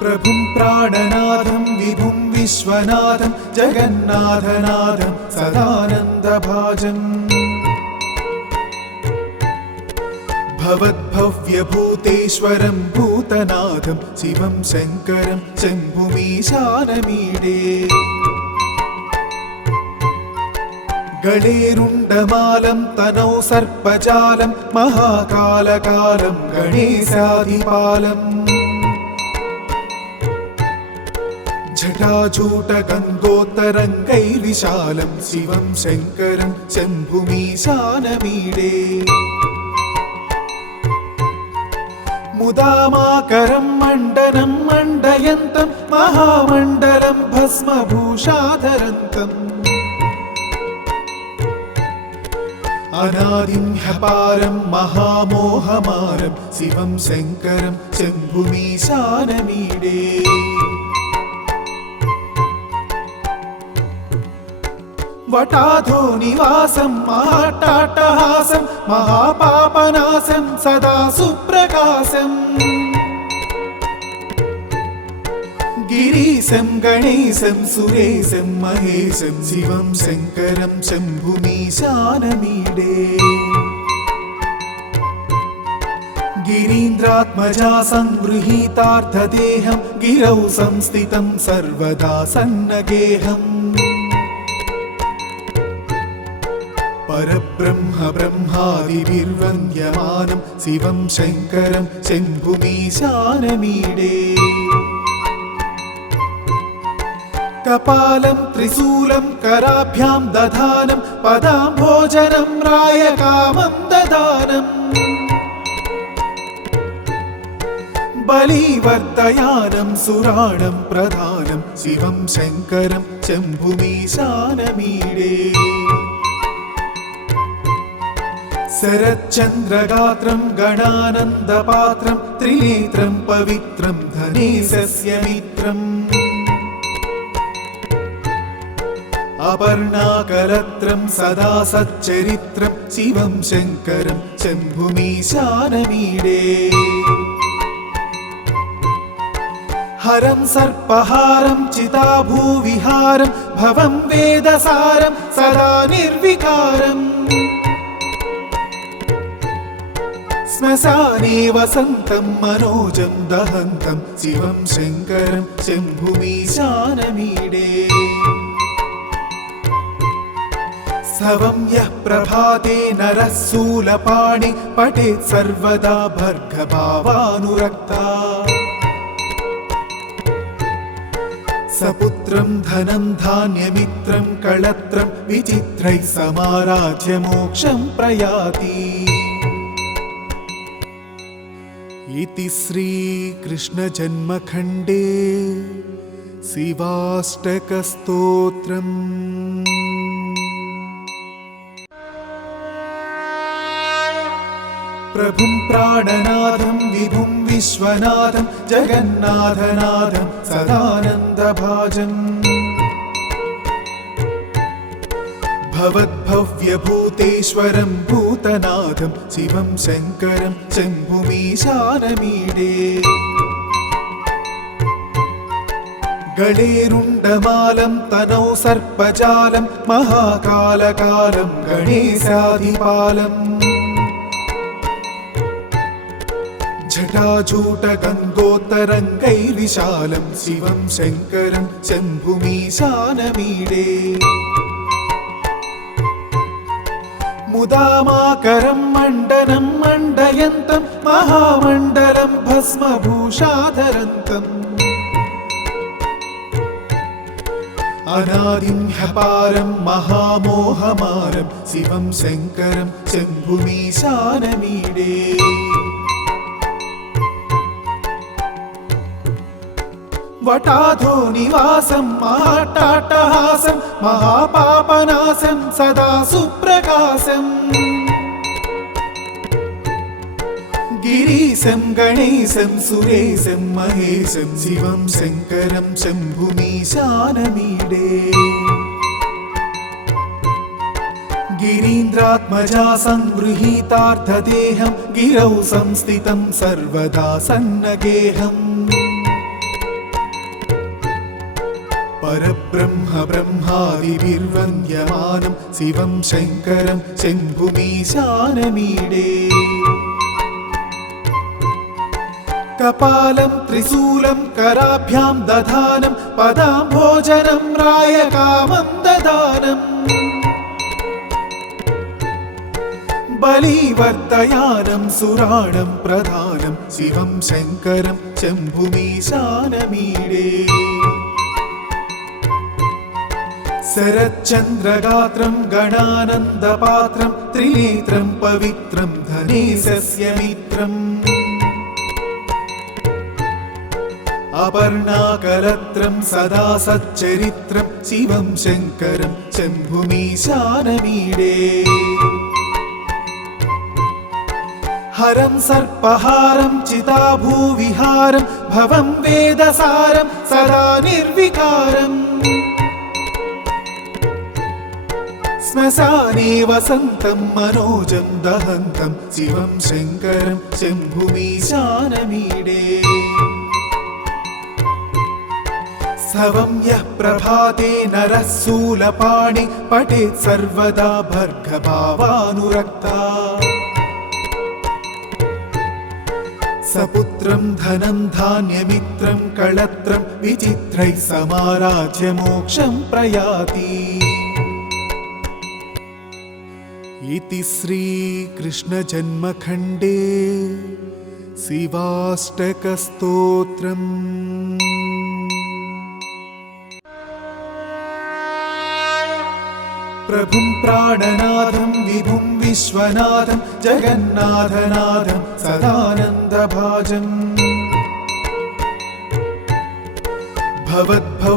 प्रभुं प्राणनाथं विभुं विश्वनाथं जगन्नाथनाथं सदानन्दभाजम् भवद्भव्यभूतेश्वरं भूतनाथं शिवं शङ्करं शम्भुमीशानमीडे गणेरुण्डमालं तनौ सर्पजालं महाकालकालं गणेशाधिपालम् जटाजूटगङ्गोत्तरङ्गैर्विशालं शिवं शङ्करं शम्भुमीशानमीडे मुदामाकरं मण्डनं मण्डयन्तं महामण्डलं भस्मभूषाधरन्तम् अनादिं ह्यपारं महामोहमारं शिवं शङ्करं शम्भुमीशानमीडे वटाधो निवासं महाट्टाट्टहासं महापापनाशं सदा सुप्रकाशम् गिरीशं गणेशं सुरेशं महेशं शिवं शङ्करं शम्भुमीशानमीडे गिरीन्द्रात्मजा संगृहीतार्थदेहं गिरौ संस्थितं सर्वदा सन्नगेहम् परब्रह्म ब्रह्मादिभिर्वन्द्यमानं शिवं शङ्करं शम्भुमीशानमीडे कपालं त्रिशूलं कराभ्यां दधानं पदाम्भोजनं रायकामं ददानम् बलिवर्धयानं सुराणं प्रधानं शिवं शङ्करं शम्भुमीशानमीडे शरच्चन्द्रगात्रं गणानन्दपात्रं त्रिनेत्रं पवित्रं धनेशस्य मित्रम् अपर्णाकलत्रं सदा सच्चरित्रं शिवं शङ्करं शम्भुमीशानमीडे हरं सर्पहारं चिताभूविहारं भवं वेदसारं सदा निर्विकारम् श्मशाने वसन्तं मनोजं दहन्तं शिवं शङ्करं शम्भुमीशानमीडे स्तवं यः प्रभाते नरः शूलपाणि पठेत् सर्वदा भर्गभावानुरक्ता सपुत्रं धनं धान्यमित्रं कळत्रं विचित्रैः समाराध्य मोक्षं प्रयाति। इति श्रीकृष्णजन्मखण्डे शिवाष्टकस्तोत्रम्। प्रभुं प्राणनाथं विभुं विश्वनाथं जगन्नाथनाथं सदानन्दभाजम् भवद्भव्यभूतेश्वरं भूतनाथं शिवं शङ्करं शम्भुमीशानमीडे गणेरुण्डमालं तनौ सर्पजालं महाकालकालं गणेशाधिपालम् जटाजूटगङ्गोत्तरङ्गैर्विशालं शिवं शङ्करं शम्भुमीशानमीडे मुदामाकरं मण्डनं मण्डयन्तं महामण्डलं भस्मभूषाधरन्तम् अनादिं ह्यपारं महामोहमारं शिवं शङ्करं शम्भुमीशानमीडे वटाधो निवासं महाट्टाट्टहासं महापापनाशं सदा सुप्रकाशम् गिरीशं गणेशं सुरेशं महेशं शिवं शङ्करं शम्भुमीशानमीडे गिरीन्द्रात्मजा संगृहीतार्थदेहं गिरौ संस्थितं सर्वदा सन्नगेहम् परब्रह्म ब्रह्मादिभिर्वन्द्यमानं शिवं शङ्करं शम्भुमीशानमीडे कपालं त्रिशूलं कराभ्यां दधानं पदाम्भोजनं रायकामं ददानम् बलिवर्तयानं सुराणं प्रधानं शिवं शङ्करं शम्भुमीशानमीडे शरच्चन्द्रगात्रं गणानन्दपात्रं त्रिनेत्रं पवित्रं धनेशस्य मित्रम् अपर्णाकलत्रं सदा सच्चरित्रं शिवं शङ्करं शम्भुमीशानमीडे हरं सर्पहारं चिताभूविहारं भवं वेदसारं सदा निर्विकारम् श्मशाने वसन्तं मनोजं दहन्तं शिवं शङ्करं शम्भुमीशानमीडे स्तवं यः प्रभाते नरः शूलपाणि पठेत् सर्वदा भर्गभावानुरक्ता सपुत्रं धनं धान्यमित्रं कळत्रं विचित्रैः समाराध्य मोक्षं प्रयाति इति श्रीकृष्णजन्मखण्डे शिवाष्टकस्तोत्रम् प्रभुं प्राणनाथं विभुं विश्वनाथं जगन्नाथनाथं सदानन्दभाजम्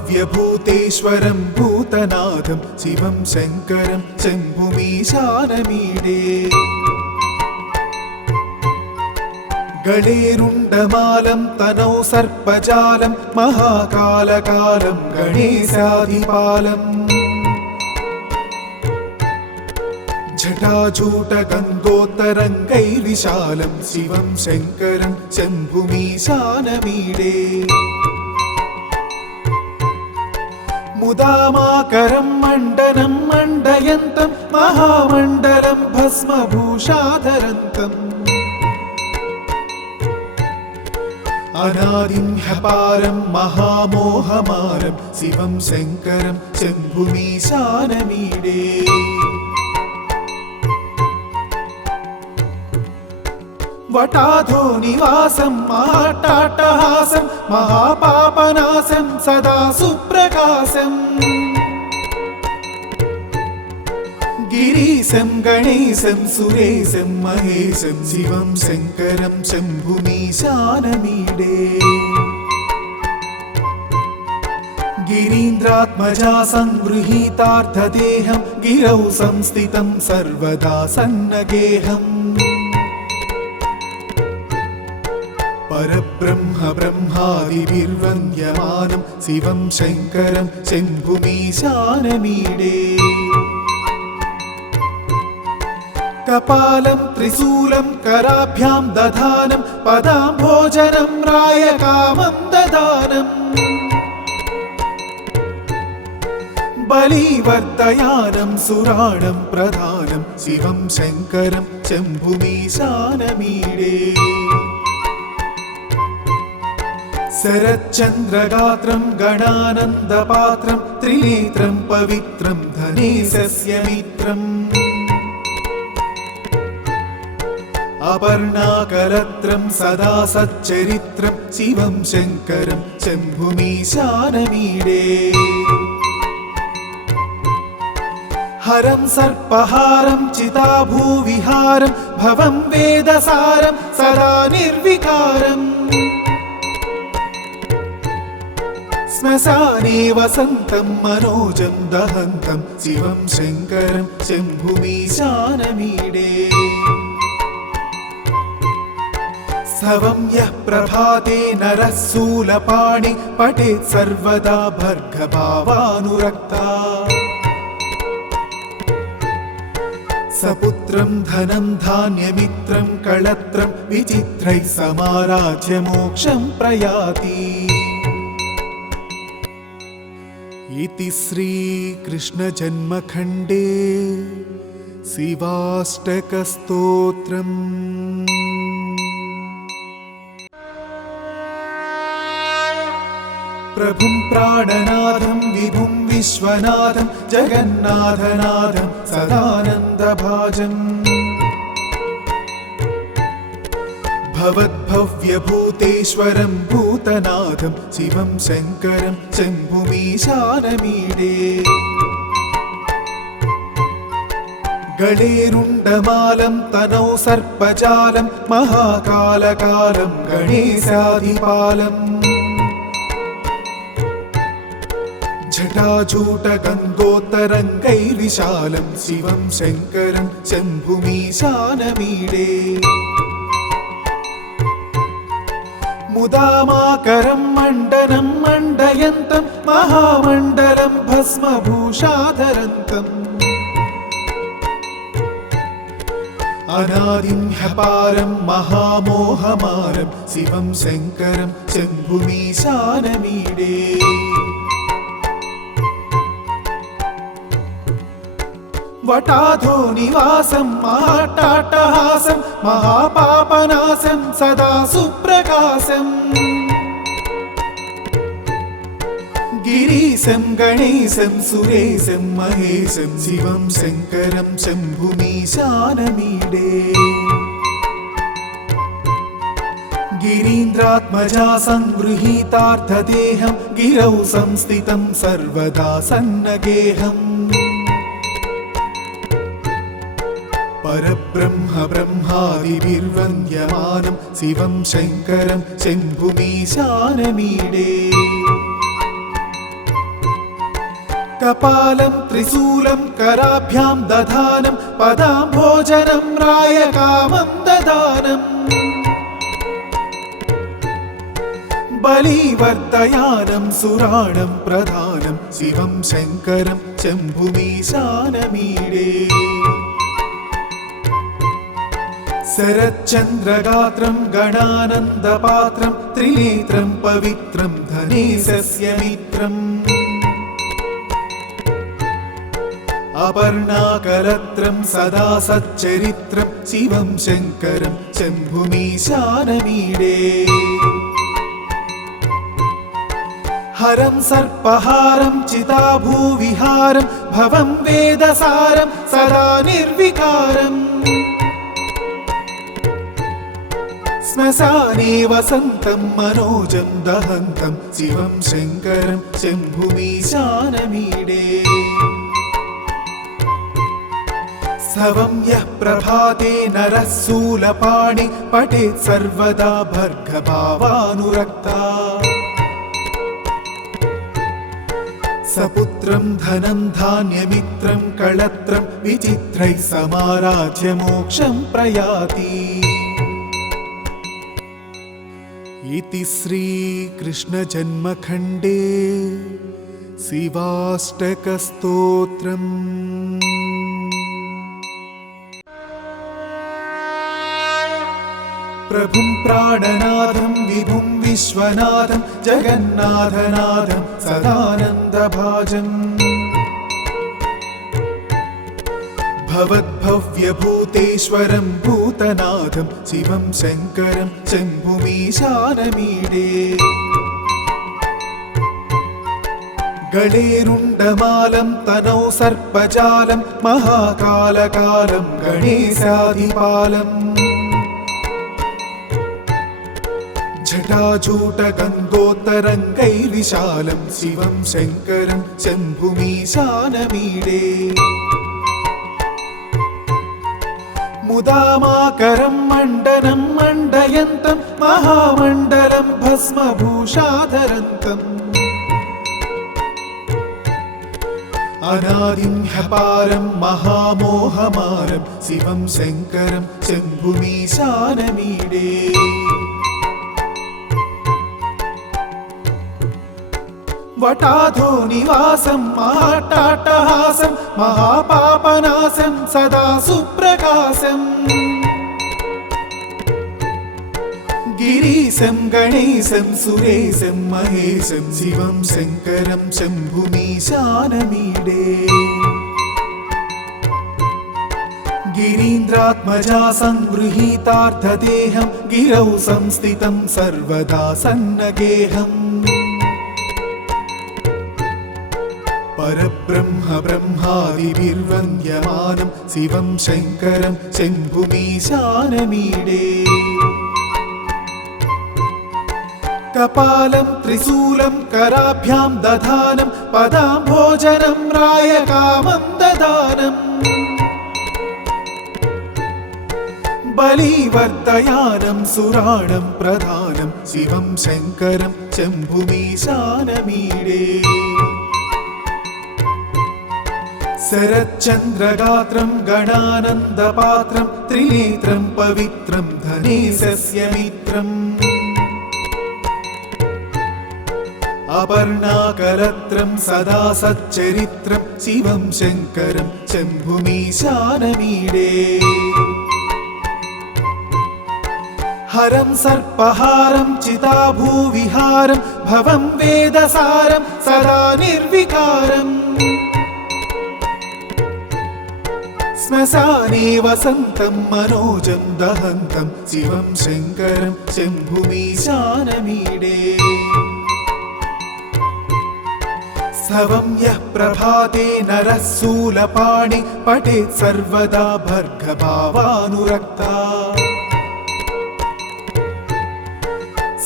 भवद्भव्यभूतेश्वरं भूतनाथं शिवं शङ्करं शम्भुमीशानमीडे गणेरुण्डमालं तनौ सर्पजालं महाकालकालं गणेशाधिपालम् जटाजूटगङ्गोत्तरङ्गैर्विशालं शिवं शङ्करं शम्भुमीशानमीडे मुदामाकरं मण्डनं मण्डयन्तं महामण्डलं भस्मभूषाधरन्तम् अनादिं ह्यपारं महामोहमारं शिवं शङ्करं शम्भुमीशानमीडे वटाधो निवासं महाट्टाट्टहासं महापापनाशं सदा सुप्रकाशम् गिरीशं गणेशं सुरेशं महेशं शिवं शङ्करं शम्भुमीशानमीडे गिरीन्द्रात्मजा संगृहीतार्थदेहं गिरौ संस्थितं सर्वदा सन्नगेहम् परब्रह्म ब्रह्मादिभिर्वन्द्यमानं शिवं शङ्करं शम्भुमीशानमीडे कपालं त्रिशूलं कराभ्यां दधानं पदाम्भोजनं रायकामं ददानम् बलिवर्तयानं सुराणं प्रधानं शिवं शङ्करं शम्भुमीशानमीडे शरच्चन्द्रगात्रं गणानन्दपात्रं त्रिनेत्रं पवित्रं धनेशस्य मित्रम् अपर्णाकलत्रं सदा सच्चरित्रं शिवं शङ्करं शम्भुमीशानमीडे हरं सर्पहारं चिताभूविहारं भवं वेदसारं सदा निर्विकारम् श्मशाने वसन्तं मनोजं दहन्तं शिवं शङ्करं शम्भुमीशानमीडे स्तवं यः प्रभाते नरः शूलपाणि पठेत् सर्वदा भर्गभावानुरक्ता सपुत्रं धनं धान्यमित्रं कळत्रं विचित्रैः समाराध्य मोक्षं प्रयाति इति श्रीकृष्णजन्मखण्डे शिवाष्टकस्तोत्रम्। प्रभुं प्राणनाथं विभुं विश्वनाथं जगन्नाथनाथं सदानन्दभाजम् भवद्भव्यभूतेश्वरं भूतनाथं शिवं शङ्करं शम्भुमीशानमीडे गणेरुण्डमालं तनौ सर्पजालं महाकालकालं गणेशाधिपालम् जटाजूटगङ्गोत्तरङ्गैर्विशालं शिवं शङ्करं शम्भुमीशानमीडे मुदामाकरं मण्डनं मण्डयन्तं महामण्डलं भस्मभूषाधरन्तम् अनादिं ह्यपारं महामोहमारं शिवं शङ्करं शम्भुमीशानमीडे वटाधो निवासं महाट्टाट्टहासं महापापनाशं सदा सुप्रकाशम् गिरीशं गणेशं सुरेशं महेशं शिवं शङ्करं शम्भुमीशानमीडे गिरीन्द्रात्मजा संगृहीतार्थदेहं गिरौ संस्थितं सर्वदा सन्नगेहम् परब्रह्म ब्रह्मादिभिर्वन्द्यमानं शिवं शङ्करं शम्भुमीशानमीडे कपालं त्रिशूलं कराभ्यां दधानं पदाम्भोजनं रायकामं ददानम् बलिवर्धयानं सुराणं प्रधानं शिवं शङ्करं शम्भुमीशानमीडे शरच्चन्द्रगात्रं गणानन्दपात्रं त्रिनेत्रं पवित्रं धनेशस्य मित्रम् अपर्णाकलत्रं सदा सच्चरित्रं शिवं शङ्करं शम्भुमीशानमीडे हरं सर्पहारं चिताभूविहारं भवं वेदसारं सदा निर्विकारम् श्मशाने वसन्तं मनोजं दहन्तं शिवं शङ्करं शम्भुमीशानमीडे स्तवं यः प्रभाते नरः शूलपाणि पठेत् सर्वदा भर्गभावानुरक्ता सपुत्रं धनं धान्यमित्रं कळत्रं विचित्रैः समाराज्य मोक्षं प्रयाति। इति श्रीकृष्णजन्मखण्डे शिवाष्टकस्तोत्रम्। प्रभुं प्राणनाथं विभुं विश्वनाथं जगन्नाथनाथं सदानन्दभाजम् भवद्भव्यभूतेश्वरं भूतनाथं शिवं शङ्करं शम्भुमीशानमीडे गणेरुण्डमालं तनौ सर्पजालं महाकालकालं गणेशाधिपालम् जटाजूटगङ्गोत्तरङ्गैर्विशालं शिवं शङ्करं शम्भुमीशानमीडे मुदामाकरं मण्डनं मण्डयन्तं महामण्डलं भस्मभूषाधरन्तम् अनादिं ह्यपारं महामोहमारं शिवं शङ्करं शम्भुमीशानमीडे वटाधो निवासं महाट्टाट्टहासं महापापनाशं सदा सुप्रकाशम् गिरीशं गणेशं सुरेशं महेशं शिवं शङ्करं शम्भुमीशानमीडे गिरीन्द्रात्मजा संगृहीतार्थदेहं गिरौ संस्थितं सर्वदा सन्नगेहम् परब्रह्म ब्रह्मादिभिर्वन्द्यमानं शिवं शङ्करं शम्भुमीशानमीडे कपालं त्रिशूलं कराभ्यां दधानं पदाम्भोजनं रायकामं ददानम् बलिवर्धयानं सुराणं प्रधानं शिवं शङ्करं शम्भुमीशानमीडे शरच्चन्द्रगात्रं गणानन्दपात्रं त्रिनेत्रं पवित्रं धनेशस्य मित्रम् अपर्णाकलत्रं सदा सच्चरित्रं शिवं शङ्करं शम्भुमीशानमीडे हरं सर्पहारं चिताभूविहारं भवं वेदसारं सदा निर्विकारम् श्मशाने वसन्तं मनोजं दहन्तं शिवं शङ्करं शम्भुमीशानमीडे स्तवं यः प्रभाते नरः शूलपाणि पठेत् सर्वदा भर्गभावानुरक्ता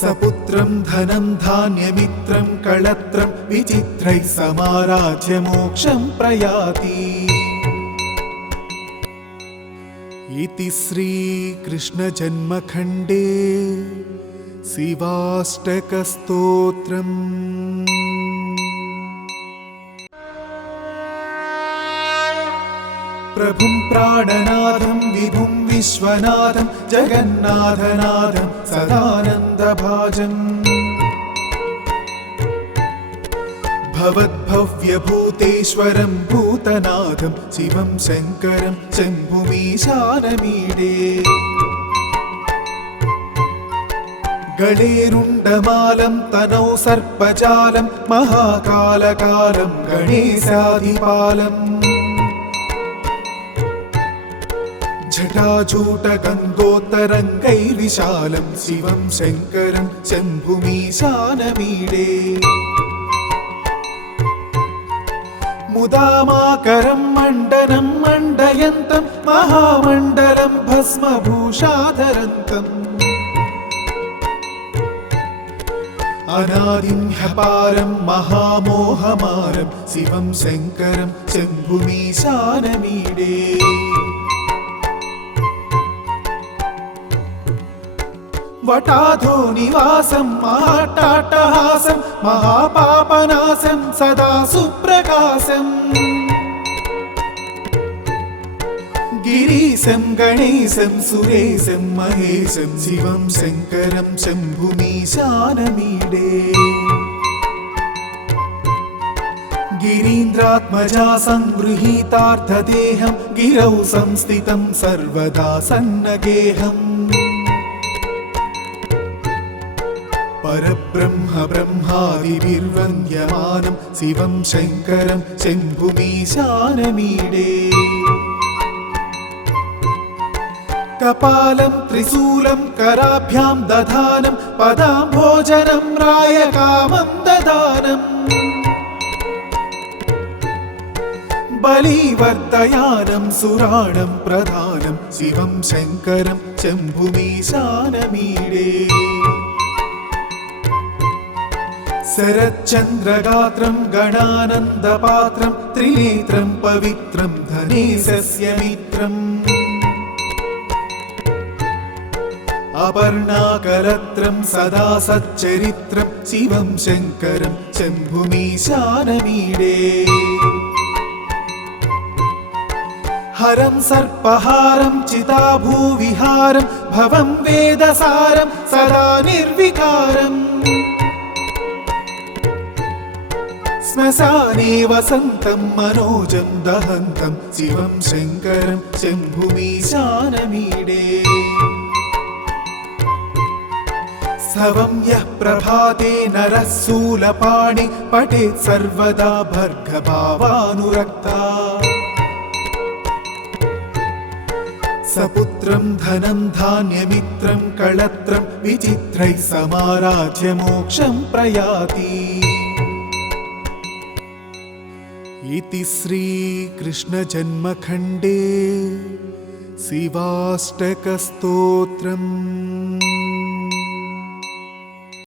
सपुत्रं धनं धान्यमित्रं कळत्रं विचित्रैः समाराध्य मोक्षं प्रयाति इति श्रीकृष्णजन्मखण्डे शिवाष्टकस्तोत्रम् प्रभुं प्राणनाथं विभुं विश्वनाथं जगन्नाथनाथं सदानन्दभाजम् भवद्भव्यभूतेश्वरं भूतनाथं शिवं शङ्करं शम्भुमीशानमीडे गणेरुण्डमालं तनौ सर्पजालं महाकालकालं गणेशाधिपालम् जटाजूटगङ्गोत्तरङ्गैर्विशालं शिवं शङ्करं शम्भुमीशानमीडे मुदामाकरं मण्डनं मण्डयन्तं महामण्डलं भस्मभूषाधरन्तम् अनादिं ह्यपारं महामोहमारं शिवं शङ्करं शम्भुमीशानमीडे वटाधो निवासं महाट्टाट्टहासं महापापनाशं सदा सुप्रकाशम् गिरीशं गणेशं सुरेशं महेशं शिवं शङ्करं शम्भुमीशानमीडे गिरीन्द्रात्मजा संगृहीतार्थदेहं गिरौ संस्थितं सर्वदा सन्नगेहम् परब्रह्म ब्रह्मादिभिर्वन्द्यमानं शिवं शङ्करं शम्भुमीशानमीडे कपालं त्रिशूलं कराभ्यां दधानं पदाम्भोजनं रायकामं ददानम् बलिवर्धयानं सुराणं प्रधानं शिवं शङ्करं शम्भुमीशानमीडे शरच्चन्द्रगात्रं गणानन्दपात्रं त्रिनेत्रं पवित्रं धनेशस्य मित्रम् अपर्णाकलत्रं सदा सच्चरित्रं शिवं शङ्करं शम्भुमीशानमीडे हरं सर्पहारं चिताभूविहारं भवं वेदसारं सदा निर्विकारम् श्मशाने वसन्तं मनोजं दहन्तं शिवं शङ्करं शम्भुमीशानमीडे स्तवं यः प्रभाते नरः शूलपाणि पठेत् सर्वदा भर्गभावानुरक्ता सपुत्रं धनं धान्यमित्रं कळत्रं विचित्रैः समाराध्य मोक्षं प्रयाति। इति श्रीकृष्णजन्मखण्डे शिवाष्टकस्तोत्रम्।